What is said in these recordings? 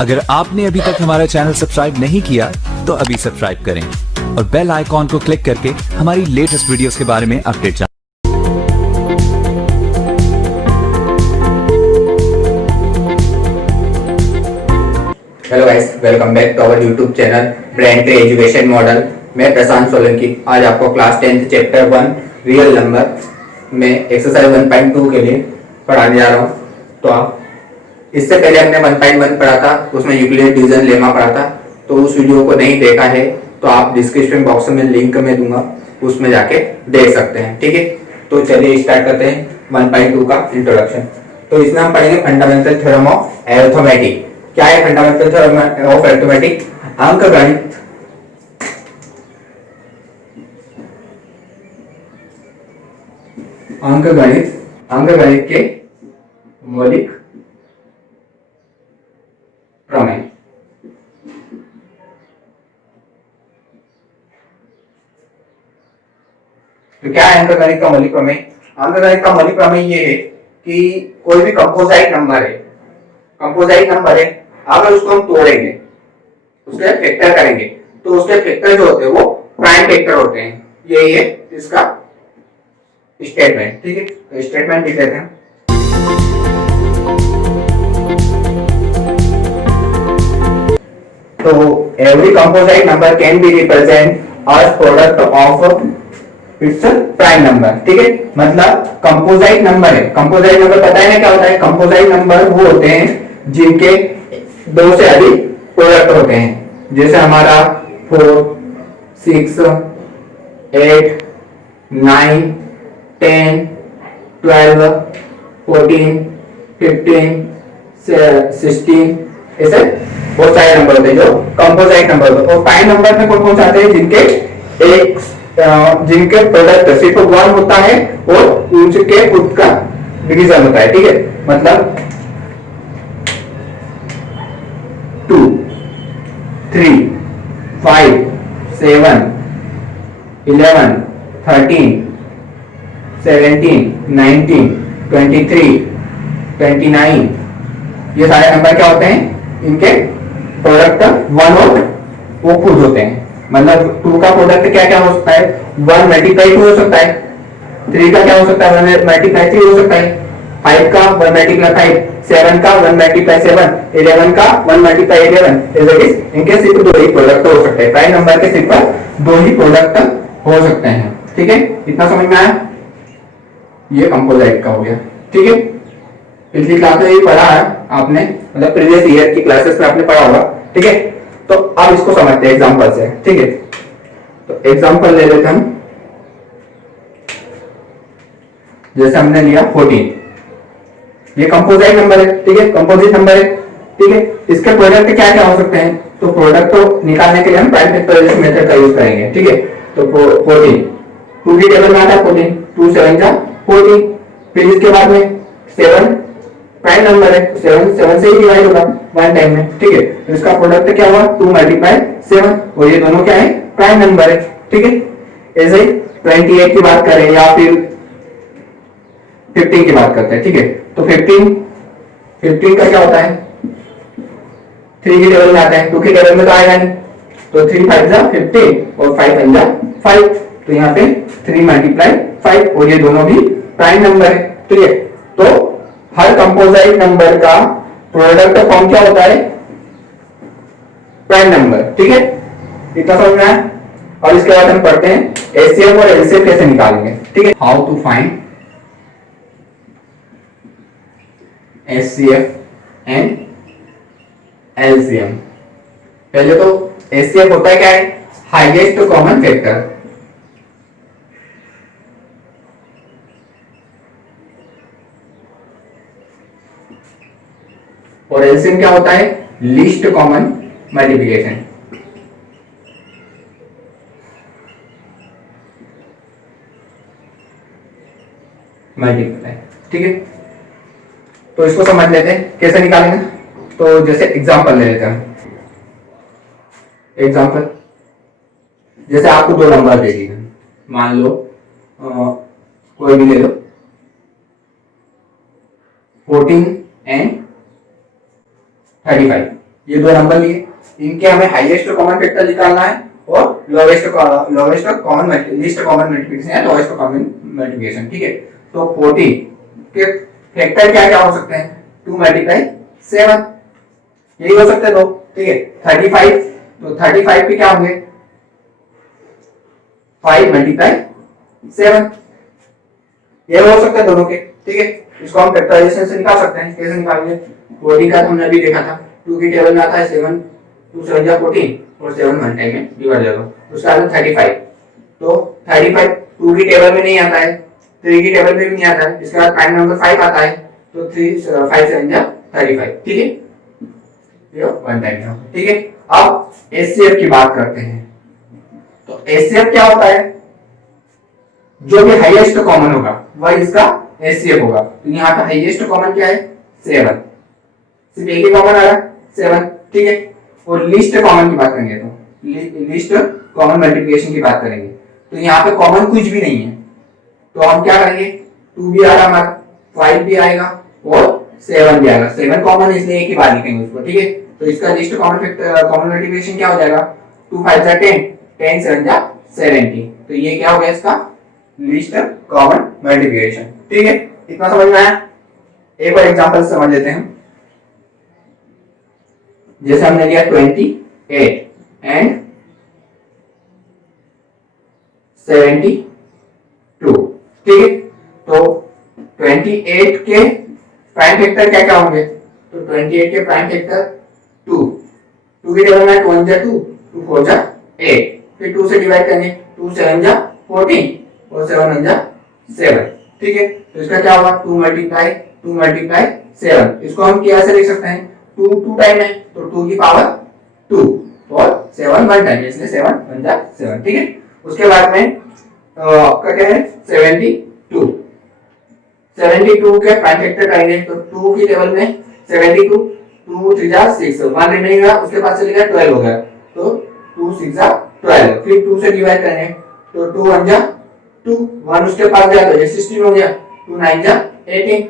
अगर आपने अभी तक हमारा चैनल सब्सक्राइब नहीं किया तो अभी सब्सक्राइब करें और बेल आइकॉन को क्लिक करके हमारी लेटेस्ट वीडियोस के बारे में अपडेट जानें। Hello guys, welcome back to our YouTube channel Brain Tree Education Model. मैं प्रशांत सोलंकी आज आपको क्लास 10 चैप्टर 1 रियल नंबर में एक्सरसाइज 1.2 के लिए पढ़ाने जा रहा हूँ। तो आप इससे पहले हमने 1.1 पढ़ा था, उसमें यूक्लिड डिवीजन लेमा पढ़ा था। तो उस वीडियो को नहीं देखा है तो आप डिस्क्रिप्शन बॉक्स में लिंक में दूंगा, उसमें जाके देख सकते हैं। ठीक है, तो चलिए स्टार्ट करते हैं 1.2 का इंट्रोडक्शन। तो इसमें हम पढ़ेंगे फंडामेंटल थ्योरम ऑफ अरिथमेटिक। क्या है फंडामेंटल थ्योरम ऑफ अरिथमेटिक? अंकगणित अंकगणित के मौलिक प्रमेय। तो क्या है अंकगणित का मौलिक प्रमेय? अंकगणित का मौलिक प्रमेय ये है कि कोई भी कंपोजिट नंबर है, अगर उसको हम तोड़ेंगे, उसके फैक्टर करेंगे, तो उसके फैक्टर जो होते हैं वो प्राइम फैक्टर होते हैं। यही है इसका स्टेटमेंट। ठीक है, तो स्टेटमेंट लिख लेते हैं। तो every composite number can be represent as product of its prime number. ठीक है, मतलब कंपोजिट नंबर है। कंपोजिट नंबर पता है ना क्या होता है? कंपोजिट नंबर वो होते हैं जिनके दो से अधिक प्रोडक्ट होते हैं। जैसे हमारा 4, 6, 8, 9, 10, 12, 14, 15, 16, ऐसे बहुत सारे नंबर होते हैं जो कंपोजिट नंबर होते हैं। और प्राइम नंबर में कौन कौन से आते हैं? जिनके प्रोडक्ट सिर्फ 1 होता है और उनके खुद का डिवीजन होता है। ठीक है, मतलब 2, 3, 5, 7, 11, 13, 17, 19, 23, 29, ये सारे नंबर क्या होते हैं? इनके प्रोडक्ट 1 और वो खुद होते हैं। मतलब 2 का प्रोडक्ट क्या क्या हो सकता है? 1 मल्टीप्लाई 2 हो सकता है। 3 का क्या हो सकता है? 1 मल्टीप्लाई 3 हो सकता है। 5 का 1 मल्टीप्लाई 5, 7 का 1 मल्टीप्लाई 7, 11 का 1 मल्टीप्लाई 11। इनके सिर्फ 2 ही प्रोडक्ट हो सकते हैं। प्राइम नंबर के सिर्फ 2 ही प्रोडक्ट हो सकते हैं। ठीक है, इतना समझ में आया? ये कंपोजिट का हो गया। ठीक है, पिछली क्लास में ये पढ़ा है आपने, मतलब प्रीवियस ईयर की क्लासेस में आपने पढ़ा होगा। ठीक है, तो अब इसको समझते हैं एग्जांपल से। ठीक है, तो एग्जांपल ले लेते हम। जैसे हमने लिया 14, ये कंपोजिट नंबर है। ठीक है, कंपोजिट नंबर है। ठीक है, इसके प्रोडक्ट क्या क्या हो सकते हैं? तो प्रोडक्ट को निकालने के लिए हम प्राइम फैक्टराइजेशन मेथड का यूज करेंगे। ठीक है, तो 14 2 की टेबल में आता है 14, 2 7 जा 14। फिर इसके बाद में 7 प्राइम नंबर है, 7 से ही डिवाइड होगा 1 टाइम में। ठीक है, तो इसका प्रोडक्ट क्या हुआ? 2 मल्टीप्लाई 7, और ये दोनों क्या है? प्राइम नंबर है। ठीक है, ऐसे ही 28 की बात करें या फिर 15 की बात करते हैं। ठीक है, तो 15 का क्या होता है? 3 की टेबल में आता है, 2 की टेबल में तो आएगा नहीं। तो 3 5 जा 15 और 5 1 जा 5, तो यहाँ पे 3 मल्टीप्लाई 5, और ये दोनों भी प्राइम नंबर है। ठीक है, तो हर कंपोजिट नंबर का प्रोडक्ट फॉर्म क्या होता है? Prime number. ठीक है, इतना समझ में आया? और इसके बाद हम पढ़ते हैं एचसीएफ और एलसीएम कैसे निकालेंगे। ठीक है, how to find HCF and LCM. पहले तो एचसीएफ होता है क्या है? Highest common factor. और एलसीएम क्या होता है? Least common multiplication. ठीक है, तो इसको समझ लेते हैं कैसे निकालेंगे। तो जैसे एग्जांपल ले लेते हैं। एग्जांपल जैसे आपको 2 नंबर दे दिए, मान लो कोई भी ले लो, 14 and 35। ये दो नंबर लिए, इनके हमें हाईएस्ट कॉमन फैक्टर निकालना है और लीस्ट कॉमन मल्टीप्लिकेशन या लोएस्ट कॉमन मल्टीप्लिकेशन। ठीक है, तो 40 के फैक्टर क्या क्या हो सकते हैं, 2 मल्टीप्लाई 7, यही हो सकते हैं दो। ठीक है, 35, तो 35 पे क्या होंगे 5 मल्टीप्लाई 7, ये हो सकते हैं दोनों के। ठीक है, इसको हम फैक्टराइजेशन से निकाल सकते हैं। कैसे निकालेंगे, 14 का तो हमने अभी देखा था, 2 की टेबल में आता है 7, 2 7 जा 14 और 7 वन टाइम में डिवाइड जाएगा, उसका आता है 35। तो 35 2 की टेबल में नहीं आता है, 3 की टेबल में भी नहीं आता है, इसके बाद प्राइम नंबर 5 आता है, तो 3 5 7 जा 35। ठीक है, ये वन टाइम में। ठीक है, अब एचसीएफ की बात करते हैं। तो एचसीएफ क्या होता है, जो भी हाईएस्ट कॉमन होगा वह इसका एचसीएफ होगा। तो यहाँ पे हाईएस्ट कॉमन क्या है 7, सिर्फ एक ही कॉमन आ रहा है 7। ठीक है, और लीस्ट कॉमन की बात करेंगे तो लीस्ट कॉमन मल्टीप्लिकेशन की बात करेंगे, तो यहाँ पे कॉमन कुछ भी नहीं है, तो हम क्या करेंगे 2 भी आ रहा हमारा, 5 भी आएगा और 7 भी आएगा। 7 कॉमन है इसलिए एक ही बार लिखेंगे उसको। ठीक है, तो इसका लीस्ट कॉमन मल्टीप्लिकेशन क्या हो जाएगा, 2 5 जा 10, 10 7 जा 70, तो ये क्या हो गया इसका लीस्ट कॉमन मल्टीप्लिकेशन। ठीक है, इतना समझ में आया। एक और एग्जांपल समझ लेते हैं। जैसे हमने लिया 28 एंड 72। ठीक है, तो 28 के प्राइम फैक्टर क्या क्या होंगे, तो 28 के प्राइम फैक्टर 2 की टेबल में 2 1 जा 2, 2 4 जा 8, फिर 2 से डिवाइड करेंगे, 2 7 जा 14 और 7 1 जा 7। ठीक है, तो इसका क्या होगा 2 मल्टीप्लाई 7। इसको हम कैसे लिख सकते हैं, 2 टाइम है तो 2 की पावर 2 और 7 वन टाइम, इसलिए 7 1 जा 7। ठीक है, उसके बाद में आपका क्या है 72 के प्राइम फैक्टर करेंगे, तो 2 की टेबल में 72, 2 3 जा 6, 1 रिमेनिंग है, उसके बाद चलेगा 12 हो गया, तो 2 6 जा 12, फिर 2 से डिवाइड करेंगे, तो 2 1 जा 2, 1 उसके पास गया तो ये 16 हो गया, 2 9 जा 18।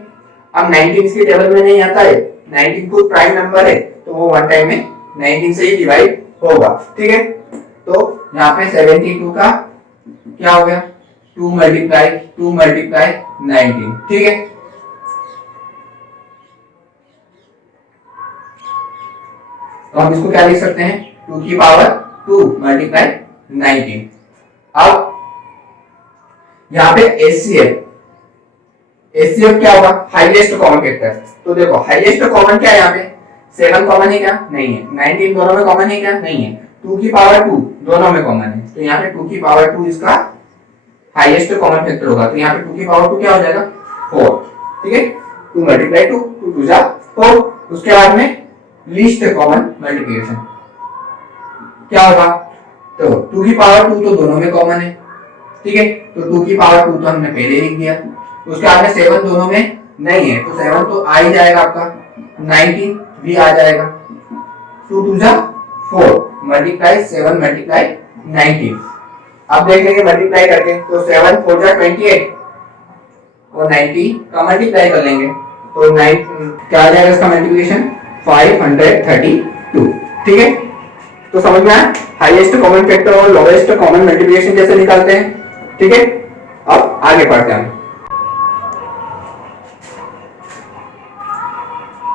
अब 19 इसकी टेबल में नहीं आता है, 19 खुद प्राइम नंबर है, तो वो वन टाइम में 19 से ही डिवाइड होगा। ठीक है, तो यहाँ पे 72 का क्या हो गया 2 मल्टीप्लाई 19। ठीक है, तो हम इसको क्या लिख सकते हैं 2 की पावर 2 मल्टीप्लाई 19। अब यहाँ पे एचसीएफ क्या होगा हाईएस्ट कॉमन फैक्टर। तो देखो हाईएस्ट कॉमन क्या है, यहाँ पे 7 कॉमन है क्या, नहीं है, 19 दोनों में कॉमन है क्या, नहीं है, 2 की पावर 2 दोनों में कॉमन है, तो यहाँ पे 2 की पावर 2 इसका हाईएस्ट कॉमन फैक्टर होगा। तो यहाँ पे 2 की पावर 2 क्या हो जाएगा 4। ठीक है, 2 मल्टीप्लाई 2, 2 2 जा 4। उसके बाद में लीस्ट कॉमन मल्टीप्लिकेशन क्या होगा, तो 2 की पावर 2 तो दोनों में कॉमन है। ठीक है, तो 2 की पावर 2 तो हमने पहले लिख दिया, उसके बाद में 7 दोनों में नहीं है, तो 7 तो आ ही जाएगा आपका, 19 भी आ जाएगा, 2 2 जा 4 मल्टीप्लाई 7 मल्टीप्लाई 19। अब देख लेंगे मल्टीप्लाई करके, तो 7 4 जा 28 और 90 का मल्टीप्लाई कर लेंगे, तो 9 क्या आ जाएगा इसका मल्टीप्लिकेशन 532। ठीक है, तो समझ में आया हाईएस्ट कॉमन फैक्टर और लोएस्ट कॉमन मल्टीप्लिकेशन कैसे निकालते हैं। ठीक है, अब आगे पढ़ते हैं।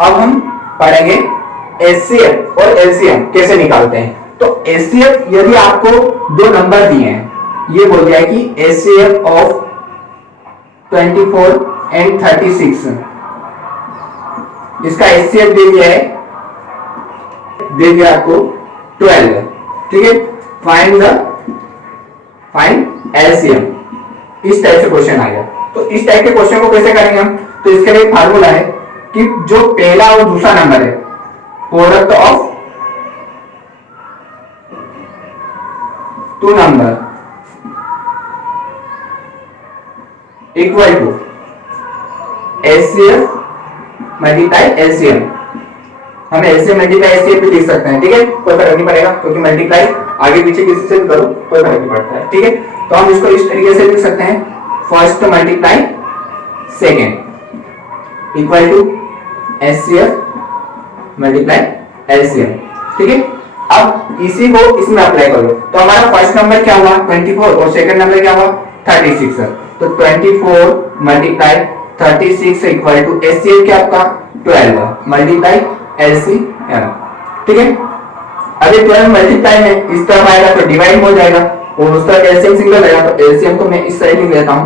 अब हम पढ़ेंगे एचसीएफ और एलसीएम कैसे निकालते हैं। तो एचसीएफ यदि आपको दो नंबर दिए हैं, ये बोल दिया है कि एचसीएफ ऑफ 24 एंड 36, इसका एचसीएफ दे दिया है, दे दिया आपको 12। ठीक है, फाइंड एलसीएम, इस टाइप से क्वेश्चन आ गया। तो इस टाइप के क्वेश्चन को कैसे करेंगे हम, तो इसके लिए फार्मूला है कि जो पहला और दूसरा नंबर है, product of two number equal to HCF multiply LCM. हम एलसीएम मल्टीप्लाई एचसीएफ भी लिख सकते हैं। ठीक है, कोई फर्क नहीं पड़ेगा, क्योंकि मल्टीप्लाई आगे पीछे किसी से भी करो कोई फर्क नहीं पड़ता है। ठीक है, तो हम इसको इस तरीके से लिख सकते हैं, first multiply second equal to HCF multiply LCM. ठीक है, अब इसी को इसमें अप्लाई करो। तो हमारा फर्स्ट नंबर क्या हुआ 24 और सेकंड नंबर क्या हुआ 36। तो 24 मल्टीप्लाई 36 इक्वल टू एचसीएफ क्या आपका 12 मल्टीप्लाई एलसीएम। ठीक है, अभी 12 मल्टीप्लाई में इस तरफ आएगा तो डिवाइड हो जाएगा और उस तरफ एलसीएम सिंगल रहेगा, तो एलसीएम को मैं इस साइड लिख लेता हूं,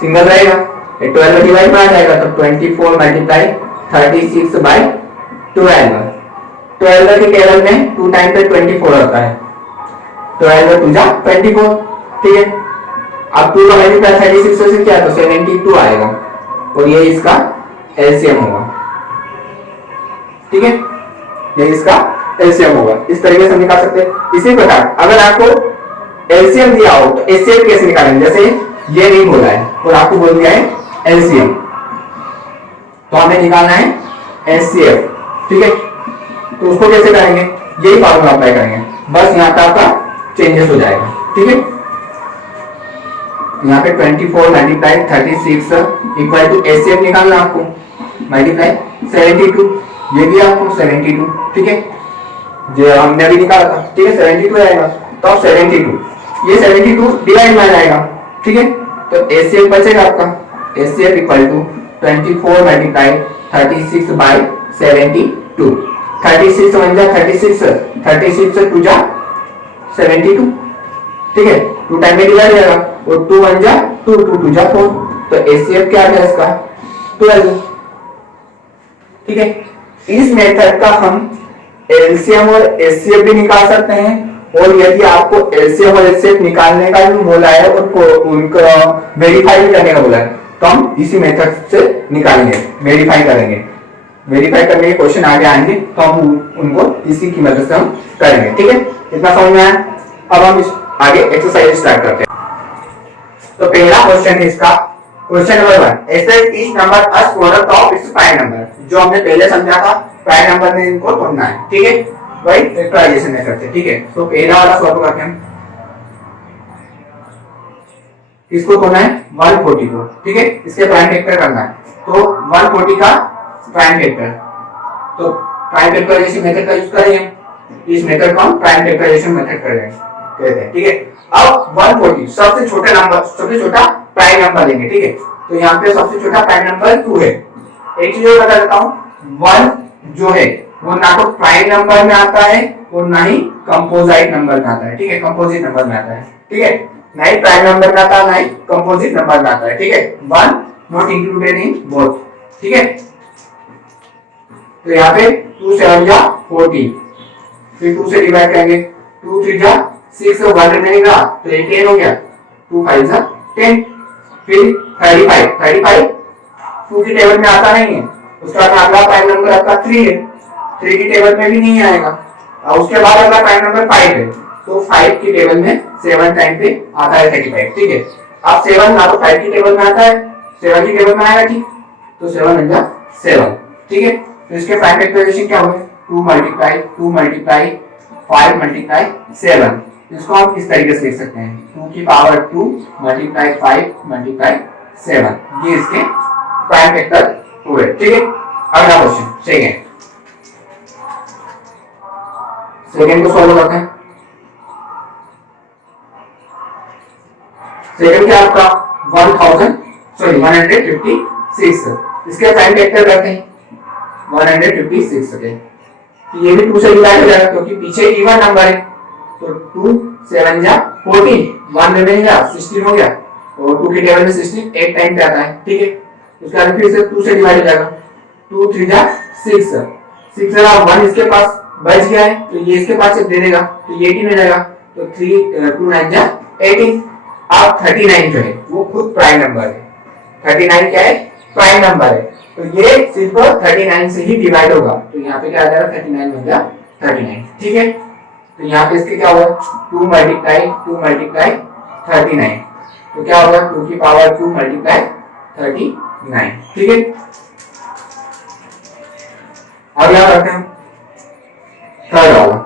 सिंगल रहेगा, 12 डिवाइड में आ जाएगा तो 24 मल्टीप्लाई 36 बाय 12। 12 के टेबल में 2 टाइम पे 24 होता है, 12 2 जा 24। ठीक है, अब 2 का मल्टीप्लाई 36 से क्या तो 72 आएगा और ये इसका एलसीएम होगा। ठीक है, ये इसका एलसीएम होगा। इस तरीके से हम निकाल सकते हैं। इसी प्रकार अगर आपको एलसीएम दिया हो तो एचसीएफ कैसे निकालेंगे, जैसे ये नहीं बोला है और आपको बोल दिया है एलसीएम, तो हमें निकालना है एचसीएफ। ठीक है, तो उसको कैसे करेंगे, यही फॉर्मूला अप्लाई करेंगे, बस यहाँ पे आपका चेंजेस हो जाएगा। ठीक है, यहाँ पे 24 मल्टीप्लाई 36 इक्वल टू एचसीएफ निकालना आपको मल्टीप्लाई 72, ये भी आपको 72। ठीक है, जो हमने अभी निकाला था। ठीक है, 72 आएगा, तो अब 72 ये 72 डिवाइड में आ जाएगा। ठीक है, तो एचसीएफ बचेगा आपका, HCF equal to 24 multiply 36 by 72। 36 1 जा 36, 36 से 2 जा 72। ठीक है, 2 टाइम में डिवाइड हो जाएगा और 2 1 जा 2, 2 2 जा 4, तो एचसीएफ क्या आ गया इसका 12। ठीक है, इस मेथड का हम एलसीएम और एचसीएफ भी निकाल सकते हैं, और यदि आपको एलसीएम और एचसीएफ निकालने का भी बोला है और उनका वेरीफाई भी करने का बोला है, तो हम इसी मेथड से निकालेंगे, वेरीफाई करेंगे। वेरीफाई करने के क्वेश्चन आगे आएंगे तो हम उनको इसी की मदद से हम करेंगे। ठीक है, इतना समझ में आया। अब हम आगे एक्सरसाइज स्टार्ट करते हैं। तो पहला क्वेश्चन है इसका, question number 1, express each number us product of its prime number. जो हमने पहले समझा था, प्राइम नंबर में इनको तोड़ना है। ठीक है, वही फैक्टराइजेशन मेथड से। ठीक है, तो पहला वाला सॉल्व करते हैं, इसको तोड़ना है 140 को। ठीक है, इसके प्राइम फैक्टर करना है, तो 140 का प्राइम फैक्टर, तो प्राइम फैक्टराइजेशन मेथड का यूज करेंगे। इस मेथड को हम प्राइम फैक्टराइजेशन मेथड कहते हैं। ठीक है, अब 140 सबसे छोटा नंबर, सबसे छोटा प्राइम नंबर लेंगे। ठीक है, तो यहाँ पे सबसे छोटा प्राइम नंबर 2 है। एक चीज और बता देता हूँ, 1 जो है वो ना तो प्राइम नंबर में आता है और ना ही कंपोजिट नंबर में आता है। ठीक है, कंपोजिट नंबर में आता है। ठीक है, ना ही प्राइम नंबर में आता है ना ही कंपोजिट नंबर में आता है। ठीक है, 1 नॉट इंक्लूडेड इन बोथ। ठीक है, तो यहाँ पे 2 7 जा 40, फिर 2 से डिवाइड करेंगे, 2 3 जा 6 और 1 रिमेनिंग रहा तो 10 हो गया, 2 5 जा 10, फिर 35 2 की टेबल में आता नहीं है, उसका अगला प्राइम नंबर आपका 3 है, 3 की टेबल में भी नहीं आएगा, और उसके बाद अगला प्राइम नंबर 5 है, तो 5 की टेबल में 7 टाइम पे आता है 35। ठीक है, अब 7 ना तो 5 की टेबल में आता है, 7 की टेबल में आएगा। ठीक, तो 7 बन गया 7। ठीक है, तो इसके प्राइम फैक्टराइजेशन क्या होगा 2 मल्टीप्लाई 5 मल्टीप्लाई 7। इसको हम इस तरीके से लिख सकते हैं, 2 की पावर 2 मल्टीप्लाई 5 मल्टीप्लाई 7, ये इसके प्राइम फैक्टर 2 है। ठीक है, अगला क्वेश्चन सेकंड को सॉल्व करते हैं। सेकंड क्या आपका 156, इसके प्राइम फैक्टर करते हैं 156 के, ये भी 2 से डिवाइड हो जाएगा क्योंकि पीछे इवन नंबर है, तो 2 7 जा 14, 1 रिमेनिंग जा 16 हो गया, और 2 की टेबल में 16 एक टाइम पे आता है। ठीक है, उसके बाद फिर से 2 से डिवाइड हो जाएगा, 2 3 जा 6, 6 जरा 1 इसके पास बच गया है तो ये इसके पास दे देगा, तो ये 18 हो जाएगा, तो 2 9 जा 18। अब 39 जो है वो खुद प्राइम नंबर है, 39 क्या है प्राइम नंबर है, तो ये सिर्फ 39 से ही डिवाइड होगा, तो यहाँ पे क्या आ जाएगा 39 हो गया 39। ठीक है, तो यहाँ पे इसके क्या होगा 2 मल्टीप्लाई 39, तो क्या होगा 2 की पावर 2 मल्टीप्लाई 39। ठीक है, अब यहाँ करते हैं थर्ड वाला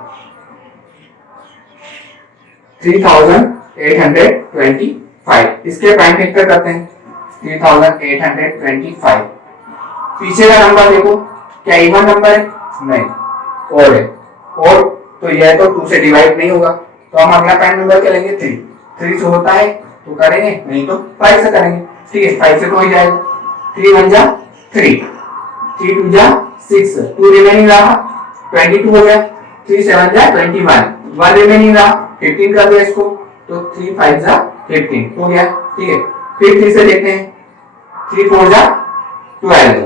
3825, इसके प्राइम फैक्टर करते हैं 3825। पीछे का नंबर देखो क्या इवन नंबर है, नहीं और है, और तो यह तो 2 से डिवाइड नहीं होगा, तो हम अगला प्राइम नंबर क्या लेंगे 3। 3 से होता है तो करेंगे, नहीं तो 5 से करेंगे। ठीक है, 5 से तो हो जाएगा। 3 1 जा 3, 3 2 जा 6, 2 रिमेनिंग रहा 22 हो गया। 3 7 जा 21, 1 रिमेनिंग रहा 15 कर दिया इसको, तो 3 5 जा 15 हो गया। ठीक है, फिर 3 से देखते हैं। 3 4 जा 12,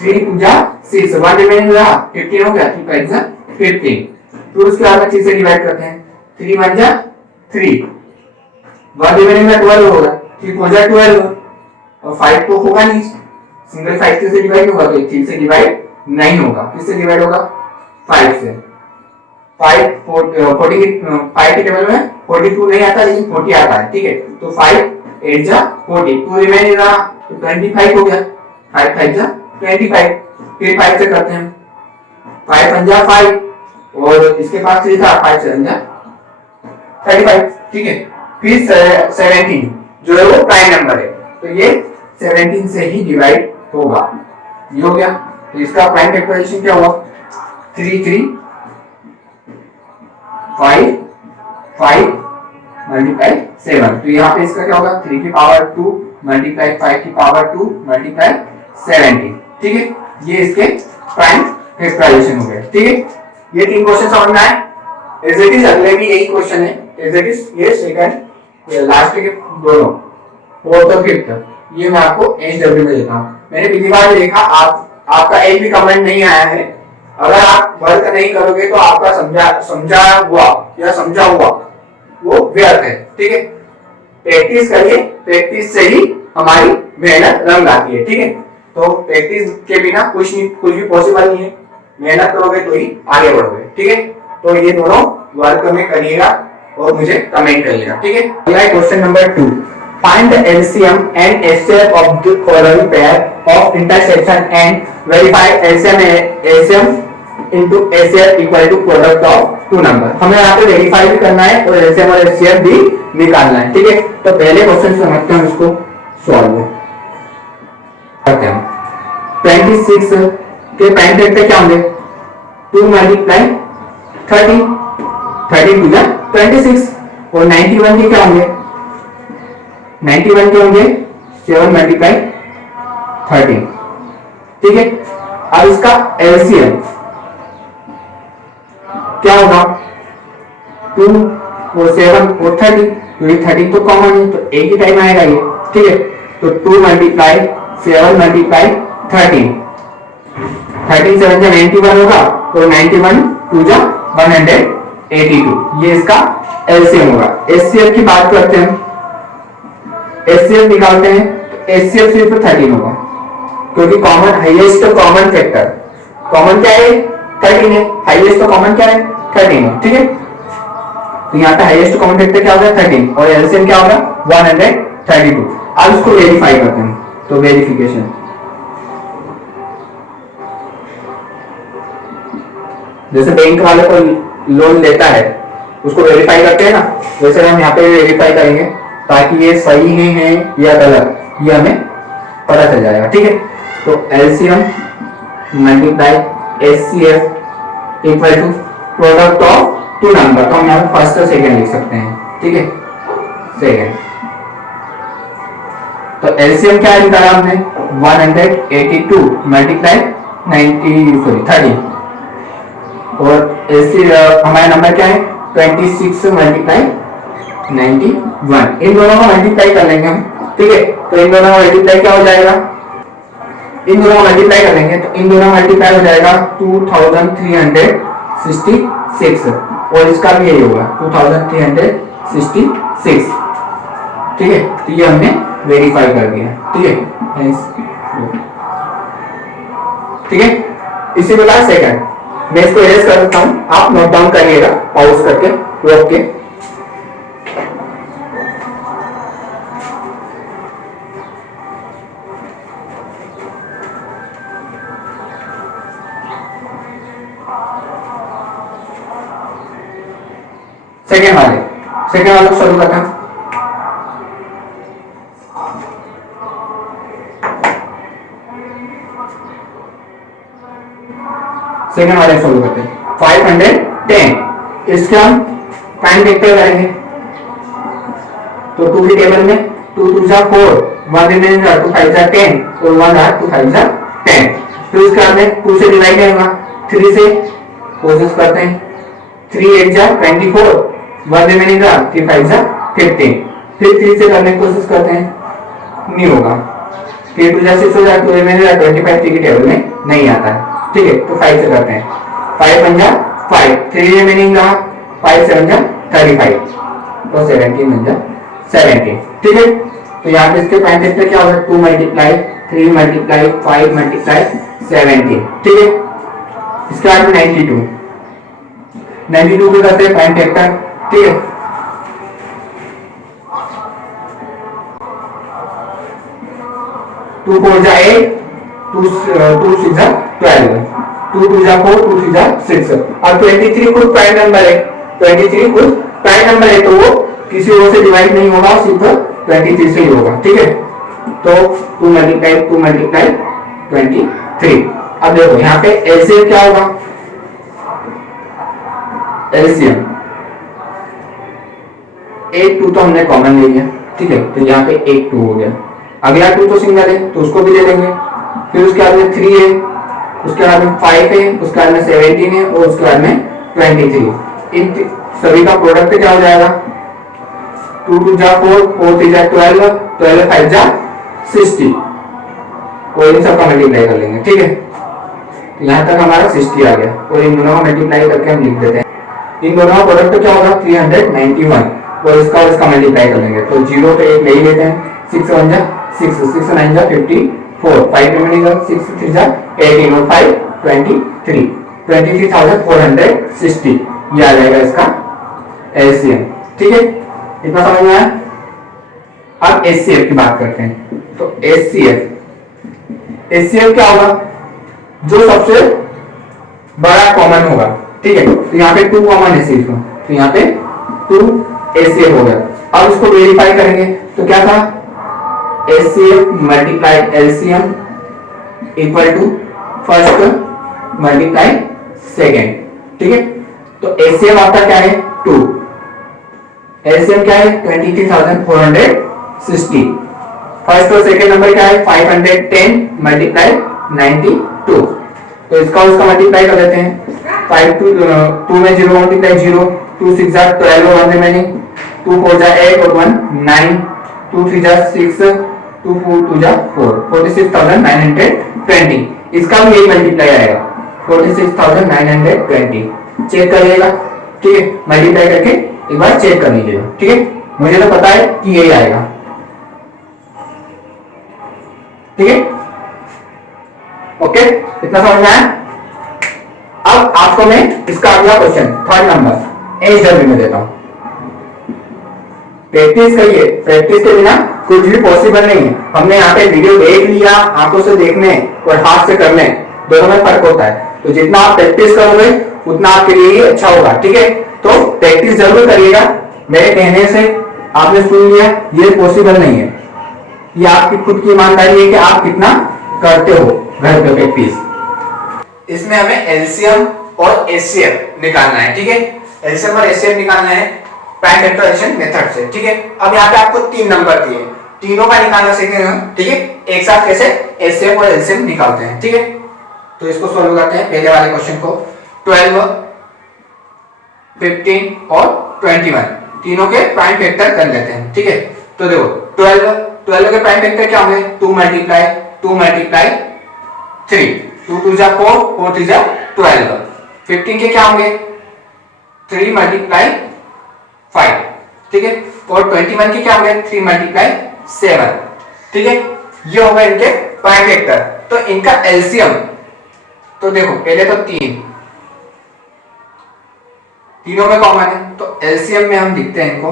3 2 जा 6, 1 रिमेनिंग रहा 15 हो गया। 3 5 जा 15, फिर उसके बाद में 3 से डिवाइड करते हैं। 3 1 जा 3, 1 रिमेनिंग में 12 होगा। 3 4 जा 12, और 5 तो होगा नहीं, सिंगल 5 से डिवाइड होगा, तो 3 से डिवाइड नहीं होगा। किससे डिवाइड होगा? 5 से। 5 5 के टेबल में 42 नहीं आता, लेकिन 40 आता है। ठीक है, तो 5 8 जा 40, 2 रिमेनिंग रहा तो 25 हो गया। 5 5 जा 25, फिर 5 से करते हैं। 5 1 जा 5, और इसके पास 3 था, 5 7 जा 35। ठीक है, फिर 17 जो है वो प्राइम नंबर है, तो ये 17 से ही डिवाइड होगा। ये हो गया, तो इसका प्राइम फैक्टराइजेशन क्या हुआ? 3 3 5 5 मल्टीप्लाई 7, तो यहाँ पे इसका क्या होगा? 3 की पावर 2 मल्टीप्लाई 5 की पावर 2 मल्टीप्लाई 17। ठीक है, ये इसके प्राइम फैक्टराइजेशन हो गए। ठीक है, ये 3 क्वेश्चन समझ में आए। एज इट इज अगले भी यही क्वेश्चन है, एज इट इज ये सेकंड लास्ट के दोनों, फोर्थ और फिफ्थ, ये मैं आपको HW में देता हूँ। मैंने पिछली बार देखा आपका एक भी कमेंट नहीं आया है। अगर आप वर्क नहीं करोगे तो आपका समझा हुआ वो व्यर्थ है। ठीक है, प्रैक्टिस करिए, प्रैक्टिस से ही हमारी मेहनत रंग आती है। ठीक है, तो प्रैक्टिस के बिना कुछ भी पॉसिबल नहीं है। मेहनत करोगे तो ही आगे बढ़ोगे। ठीक है, तो ये दोनों वर्क में करिएगा और मुझे कमेंट करिएगा। ठीक है, अगला question number 2, find the LCM and HCF of the following pair of intersection and verify LCM into HCF equal to product of 2 number. हमें यहाँ पे वेरीफाई भी करना है और एलसीएम और एचसीएफ भी निकालना है। ठीक है, तो पहले क्वेश्चन समझते हैं, उसको सॉल्व करते हैं। 26 के प्राइम फैक्टर क्या होंगे? 2 मल्टीप्लाई 30, 30 2 26, और 91 के क्या होंगे? 91 के होंगे 7 मल्टीप्लाई 30। ठीक है, अब इसका एलसीएम क्या होगा? 2 और 7 और 30, क्योंकि 30 तो कॉमन है, तो एक ही टाइम आएगा ये। ठीक है, तो 2 मल्टीप्लाई 7 मल्टीप्लाई 30, 30 7 जा 91 होगा, तो 91 2 जा 182, ये इसका एलसीएम होगा। एचसीएफ की बात करते हैं, एचसीएफ निकालते हैं, तो एचसीएफ सिर्फ 13 होगा, क्योंकि common highest common factor common क्या है? 13 है। हाईएस्ट कॉमन क्या है? 13 है। ठीक है, तो यहाँ पे हाईएस्ट कॉमन फैक्टर क्या होगा? 13, और एलसीएम क्या होगा? 132। अब इसको वेरीफाई करते हैं, तो वेरिफिकेशन, जैसे बैंक वाले को लोन लेता है उसको वेरीफाई करते हैं ना, वैसे हम यहाँ पे वेरीफाई करेंगे ताकि ये सही है या गलत, ये हमें पता चल जाएगा। ठीक है, तो LCM multiply HCF equal to product of 2 number, तो हम यहाँ पे फर्स्ट और सेकेंड लिख सकते हैं। ठीक है, सेकेंड, तो एलसीएम क्या निकाला हमने? 182 मल्टीप्लाई 30, और ऐसे हमारा नंबर क्या है? 26 मल्टीप्लाई 91। इन दोनों को मल्टीप्लाई कर लेंगे हम। ठीक है, तो इन दोनों का मल्टीप्लाई क्या हो जाएगा? इन दोनों को मल्टीप्लाई कर लेंगे, तो इन दोनों मल्टीप्लाई हो जाएगा 2366, और इसका भी यही होगा 2366। ठीक है, तो ये हमने वेरीफाई कर दिया। ठीक है, ठीक है, इसी प्रकार सेकंड, मैं इसको इरेज कर देता हूं, आप नोट डाउन करिएगा पॉज करके, रोक के। सेकंड वाले को शुरू करते हैं। सेकंड वाले सोल्व करते हैं। 510 इसके हम प्राइम फैक्टर करेंगे तो 2 की टेबल में 2 2 जा 4 1 रिमेनिंग 2 5 जा 10 और 1 आ 2 5 जा 10। फिर उसके बाद में 2 से डिवाइड करेंगे 3 से कोशिश करते हैं 3 8 जा 24 1 रिमेनिंग 3 5 जा 15। फिर 3 से करने की कोशिश करते हैं नहीं होगा। फिर 2 जा 6 हो जाए 2 रिमेनिंग 25 3 की टेबल में नहीं आता है। ठीक है तो 5 से करते हैं 5 1 जा 5 3 रिमेनिंग 5 7 जा 35 तो 17 बन जा 17। ठीक है तो यहाँ पे इसके प्राइम फैक्टर क्या होगा 2 मल्टीप्लाई 3 मल्टीप्लाई 5 मल्टीप्लाई 17। ठीक है इसके बाद में 92 पे करते हैं प्राइम फैक्टर। ठीक है 2 4 जा 8 2 6 जा 12 2 2 जा 4 2 3 जा 6। अब 23 खुद प्राइम नंबर है 23 खुद प्राइम नंबर है तो वो किसी और से डिवाइड नहीं होगा सिर्फ 23 से ही होगा। ठीक है तो 2 मल्टीप्लाई 23। अब देखो यहाँ पे एलसीएम क्या होगा एलसीएम 8 2 तो हमने कॉमन ले लिया। ठीक है तो यहाँ पे 8 2 हो गया। अगला 2 तो सिंगल है तो उसको भी ले लेंगे। फिर उसके बाद में 3 है उसके बाद में 5 है उसके बाद में 17 है और उसके बाद में 23। इन सभी का प्रोडक्ट क्या हो जाएगा 2 2 जा 4 4 3 जा 12 12 5 जा 60 और इन सबका मल्टीप्लाई कर लेंगे। ठीक है तो यहाँ तक हमारा 60 आ गया और इन दोनों का मल्टीप्लाई करके हम लिख देते हैं। इन दोनों का प्रोडक्ट क्या होगा 391 और इसका मल्टीप्लाई कर लेंगे तो 0 पे 1 ले ही लेते हैं 6 1 जा 6 6 9 जा 54 5 रिमेनिंग 6 3 जा 18 और 5 23 23,460 ये आ जाएगा इसका एलसीएम। ठीक है इतना समझ में आया। अब एचसीएफ की बात करते हैं तो एचसीएफ क्या होगा जो सबसे बड़ा कॉमन होगा। ठीक है तो यहाँ पे 2 कॉमन है सिर्फ तो यहाँ पे 2 एचसीएफ हो गया। अब इसको वेरीफाई करेंगे तो क्या था HCF multiply LCM equal to first multiply second. ठीक है तो एचसीएफ आपका क्या है 2 एलसीएम क्या है 23,460। फर्स्ट और सेकंड नंबर क्या है 510 मल्टीप्लाई 92 तो इसका उसका मल्टीप्लाई कर देते हैं 5 2 में 0 मल्टीप्लाई 0 2 6 जा 12 1 रिमेनिंग 2 4 जा 8 और 1 9 2 3 जा 6 2 4 2 जा 4 46,920। इसका भी यही मल्टीप्लाई आएगा 46,920। चेक करिएगा। ठीक है मल्टीप्लाई करके एक बार चेक कर लीजिएगा। ठीक है मुझे तो पता है कि यही आएगा। ठीक है ओके इतना समझ में आया। अब आपको मैं इसका अगला क्वेश्चन थर्ड नंबर एचडब्ल्यू में देता हूं। प्रैक्टिस करिए प्रैक्टिस के बिना कुछ भी पॉसिबल नहीं है। हमने यहाँ पे वीडियो देख लिया आंखों से देखने और हाथ से करने दोनों में फर्क होता है तो जितना आप प्रैक्टिस करोगे उतना आपके लिए ही अच्छा होगा। ठीक है तो प्रैक्टिस जरूर करिएगा। मेरे कहने से आपने सुन लिया ये पॉसिबल नहीं है। ये आपकी खुद की ईमानदारी है कि आप कितना करते हो घर पे प्रैक्टिस। इसमें हमें एलसीएम और एचसीएफ निकालना है। ठीक है एलसीएम और एचसीएफ निकालना है प्राइम फैक्टराइजेशन मेथड से। ठीक है अब यहाँ पे आपको 3 नंबर दिए तीनों का निकालना सीखेंगे हम। ठीक है एक साथ कैसे एचसीएफ और एलसीएम निकालते हैं। ठीक है तो इसको सोल्व करते हैं। पहले वाले क्वेश्चन को 12 15 और 21 तीनों के प्राइम फैक्टर कर लेते हैं। ठीक है तो देखो 12 के प्राइम फैक्टर क्या होंगे 2 मल्टीप्लाई 3 2 2 जा 4 4 3 जा 12। 15 के क्या होंगे 3 मल्टीप्लाई 5। ठीक है और 21 के क्या होंगे 3 मल्टीप्लाई 7। ठीक है ये होगा इनके प्राइम फैक्टर। तो इनका एलसीएम तो देखो पहले तो 3 तीनों में कॉमन है तो एलसीएम में हम लिखते हैं इनको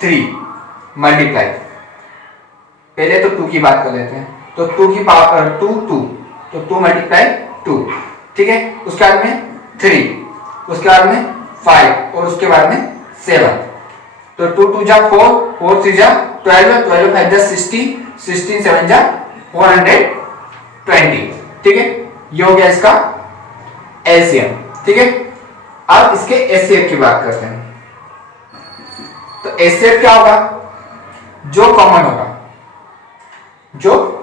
3 मल्टीप्लाई पहले तो 2 की बात कर लेते हैं तो 2 की पावर 2 तो 2 मल्टीप्लाई 2। ठीक है उसके बाद में 3 उसके बाद में 5 और उसके बाद में 7 तो 2 2 जा 4 4 3 जा 12 12 5 जा 60 16 7 जा 420। ठीक है ये हो गया इसका एलसीएम, ठीक है। अब इसके एचसीएफ की बात करते हैं। तो एचसीएफ क्या होगा? जो कॉमन होगा, जो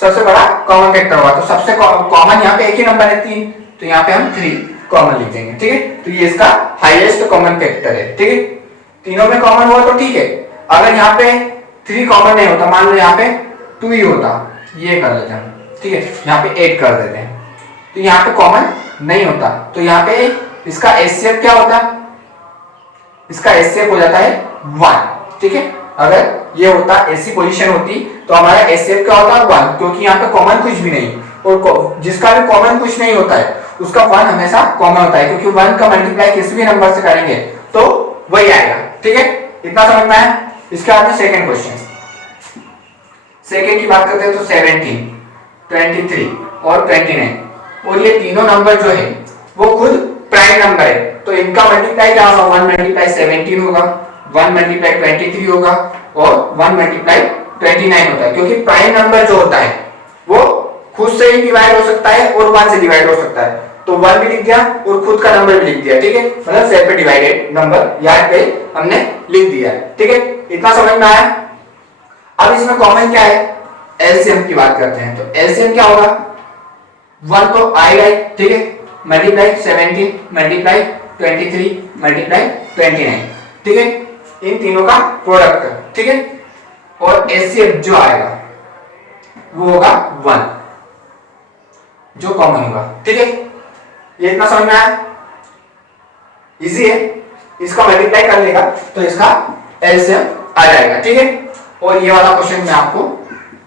सबसे बड़ा कॉमन फैक्टर होगा। तो सबसे कॉमन यहाँ पे एक ही नंबर है 3, तो यहाँ पे हम 3 कॉमन लिख देंगे, ठीक है। तो ये इसका हाईएस्ट कॉमन फैक्टर है, ठीक है। तीनों में कॉमन हुआ तो ठीक है। अगर यहाँ पे 3 कॉमन नहीं होता, मान लो यहाँ पे 2 ही होता, ये कर लेते हैं, ठीक है। यहाँ पे 8 कर देते हैं, तो यहाँ पे कॉमन नहीं होता, तो यहाँ पे इसका एचसीएफ क्या होता? इसका एचसीएफ हो जाता है 1, ठीक है। अगर ये होता ऐसी पोजीशन होती तो हमारा एचसीएफ क्या होता? 1, क्योंकि यहाँ पे कॉमन कुछ भी नहीं, और जिसका भी कॉमन कुछ नहीं होता है उसका 1 हमेशा कॉमन होता है, क्योंकि 1 का मल्टीप्लाई किसी भी नंबर से करेंगे तो वही आएगा, ठीक है। इतना समझ में आया? इसके बाद में सेकंड क्वेश्चन, सेकंड की बात करते हैं। तो 17, 23 और 29, और ये तीनों नंबर जो है वो खुद प्राइम नंबर है, तो इनका मल्टीप्लाई क्या होगा? 1 मल्टीप्लाई 17 होगा, 1 मल्टीप्लाई 23 होगा, और 1 मल्टीप्लाई 29 होता है, क्योंकि प्राइम नंबर जो होता है वो खुद से ही डिवाइड हो सकता है और 1 से डिवाइड हो सकता है। तो 1 भी लिख दिया और खुद का नंबर भी लिख दिया, ठीक है। मतलब सेपरेट डिवाइडेड नंबर यहाँ पे हमने लिख दिया, ठीक है। इतना समझ में आया? अब इसमें कॉमन क्या है? एलसीएम की बात करते हैं। तो एलसीएम क्या होगा? 1 तो आएगा ही, ठीक है। मल्टीप्लाई 17 मल्टीप्लाई 23 मल्टीप्लाई 29, ठीक है। इन तीनों का प्रोडक्ट, ठीक है। और एचसीएफ जो आएगा वो होगा 1, जो कॉमन होगा, ठीक है। ये इतना समझ में आया? इजी है, इसका मल्टीप्लाई कर लेगा तो इसका एलसीएम आ जाएगा, ठीक है। और ये वाला क्वेश्चन मैं आपको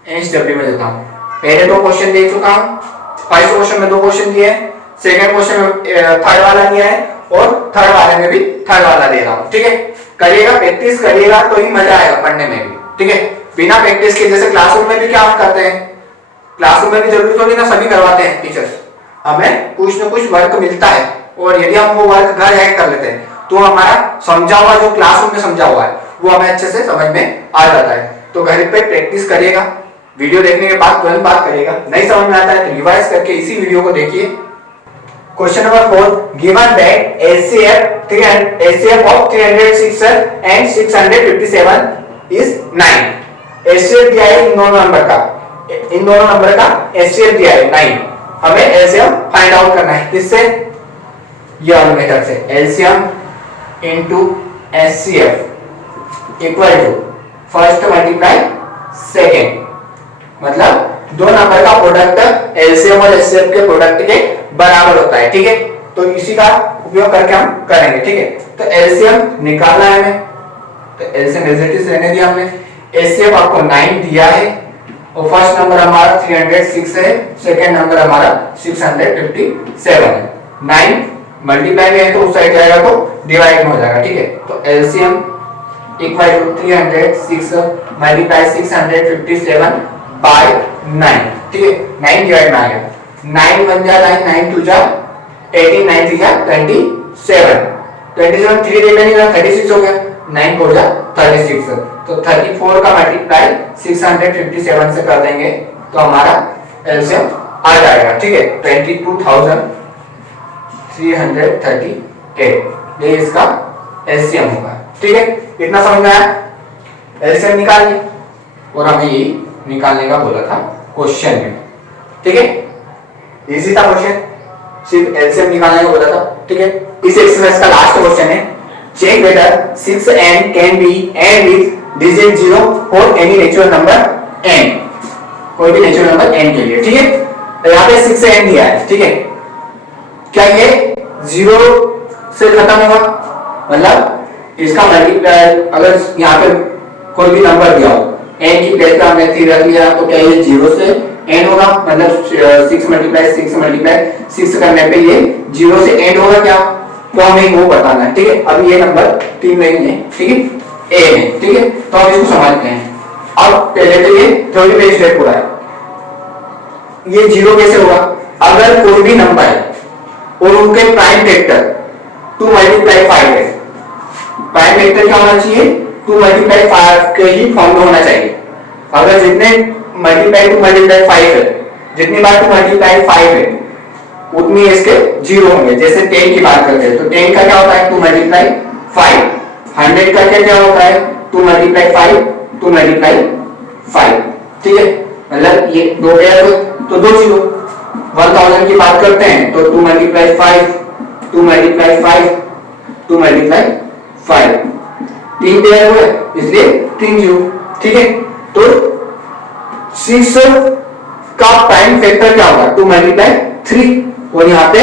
एचडब्ल्यू में देता हूं। पहले 2 क्वेश्चन दे चुका हूं, फर्स्ट क्वेश्चन में 2 क्वेश्चन दिए हैं, सेकंड क्वेश्चन में थर्ड वाला दिया है, और थर्ड वाले में भी थर्ड वाला दे रहा हूं, ठीक है। करिएगा, प्रैक्टिस करिएगा तो ही मजा आएगा पढ़ने में भी, ठीक है। बिना प्रैक्टिस के, जैसे क्लासरूम में भी क्या हम करते हैं, क्लासरूम में भी जरूरी थोड़ी ना सभी करवाते हैं टीचर्स, हमें कुछ ना कुछ वर्क मिलता है, और यदि हम वो वर्क घर जाके कर लेते हैं तो हमारा समझा हुआ, जो क्लासरूम में समझा हुआ है वो हमें अच्छे से समझ में आ जाता है। तो घर पे प्रैक्टिस करिएगा, वीडियो देखने के बाद तुरंत बात करिएगा, नहीं समझ में आता है तो रिवाइज करके इसी वीडियो को देखिए। Question number 4, given that HCF of 306 and 657 is 9। HCF दिया है इन दोनों नंबर का एचसीएफ दिया है 9। हमें एलसीएम फाइंड आउट करना है, किससे? ये वाले मेथड से, LCM into HCF equal to first multiply second, मतलब दो नंबर का प्रोडक्ट एलसीएम और एचसीएफ के प्रोडक्ट के बराबर होता है, ठीक है। तो इसी का उपयोग करके हम करेंगे, ठीक है। तो एलसीएम निकालना है हमें, तो एलसीएम एज इट इज रहने दिया हमने। एचसीएफ आपको 9 दिया है, और फर्स्ट नंबर हमारा 306 है, सेकंड नंबर हमारा 657 है। 9 मल्टीप्लाई में है तो उस साइड जाएगा तो डिवाइड में हो जाएगा, ठीक है। तो LCM equal to 306 multiply 657 by 9, ठीक है। 9 डिवाइड में आ गया, 9 बन जाता है, 9 2 जा 18, 9 3 जा 27, 27 3 देना नहीं, 36 हो गया, 9 4 जा 36, तो 34 का मल्टीप्लाई 657 से कर देंगे तो हमारा एलसीएम आ जाएगा, ठीक है। 22,338, ये इसका एलसीएम होगा, ठीक है। इतना समझ में आया? एलसीएम निकालिए, और हमें ये निकालने का बोला था क्वेश्चन में, ठीक है। इजी था क्वेश्चन, सिर्फ एलसीएम निकालने का बोला था, ठीक है। इस एक्सरसाइज का लास्ट क्वेश्चन है, check whether 6n can be end with digit 0 for any natural number n, कोई भी नेचुरल नंबर n के लिए, ठीक है। तो यहाँ पे 6n दिया है, ठीक है। क्या ये 0 से खत्म होगा? मतलब इसका मल्टीप्लाई, अगर यहाँ पे कोई भी नंबर दिया हो, n की प्लेस पे हमने 3 रख लिया, तो क्या ये 0 से n होगा? मतलब 6 मल्टीप्लाई 6 करने पे ये 0 से एंड होगा क्या? तो हमें वो बताना है, ठीक है। अब ये नंबर 3 नहीं है, ठीक है, a है, ठीक है। तो हम इसको समझते हैं। अब पहले तो ये थ्योरी बेस्ड स्टेप पूरा है, ये 0 कैसे होगा? अगर कोई भी नंबर है और उनके प्राइम फैक्टर 2 मल्टीप्लाई 5 है, प्राइम फैक्टर क्या होना चाहिए? 2 मल्टीप्लाई 5 के ही फॉर्म में होना चाहिए। अगर जितने मल्टीप्लाई 2 मल्टीप्लाई 5 है, जितनी बार 2 मल्टीप्लाई 5 है, उतनी इसके जीरो होंगे। जैसे 10 की बात करते हैं तो 10 का क्या होता है 2 मल्टीप्लाई 5, 100 का क्या होता है 2 मल्टीप्लाई 5, 2 मल्टीप्लाई 5, ठीक है, मतलब ये दो पेयर हुए तो 2 जीरो। 1000 की बात करते हैं तो 2 मल्टीप्लाई 5, 2 मल्टीप्लाई 5, 2 मल्टीप्लाई 5, 3 पेयर हुए इसलिए 3 जीरो, ठीक है। तो 6 का प्राइम फैक्टर क्या होगा 2 मल्टीप्लाई 3, और यहाँ पे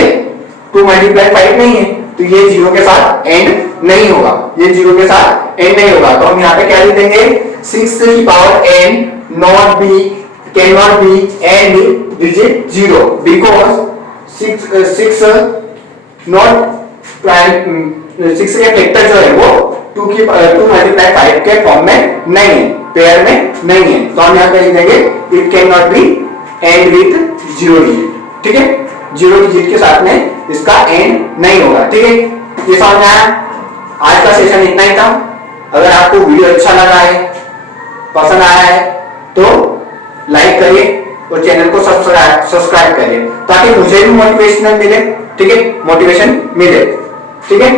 2 मल्टीप्लाई 5 नहीं है तो ये जीरो के साथ एंड नहीं होगा, ये जीरो के साथ एंड नहीं होगा। तो हम यहाँ पे क्या लिख देंगे 6 की power n not be can not be and digit zero because 6 not prime 6 के फैक्टर जो है वो 2 मल्टीप्लाई 5 के फॉर्म में नहीं है, पेयर में नहीं है। तो हम यहाँ पे लिख देंगे it can not be and with zero digit, ठीक है, जीरो डिजिट के साथ में इसका एंड नहीं होगा, ठीक है। ये समझ में आया? आज का सेशन इतना ही था। अगर आपको वीडियो अच्छा लगा है, पसंद आया है तो लाइक करिए और चैनल को सब्सक्राइब करिए ताकि मुझे भी मोटिवेशनल मिले, ठीक है, मोटिवेशन मिले, ठीक है।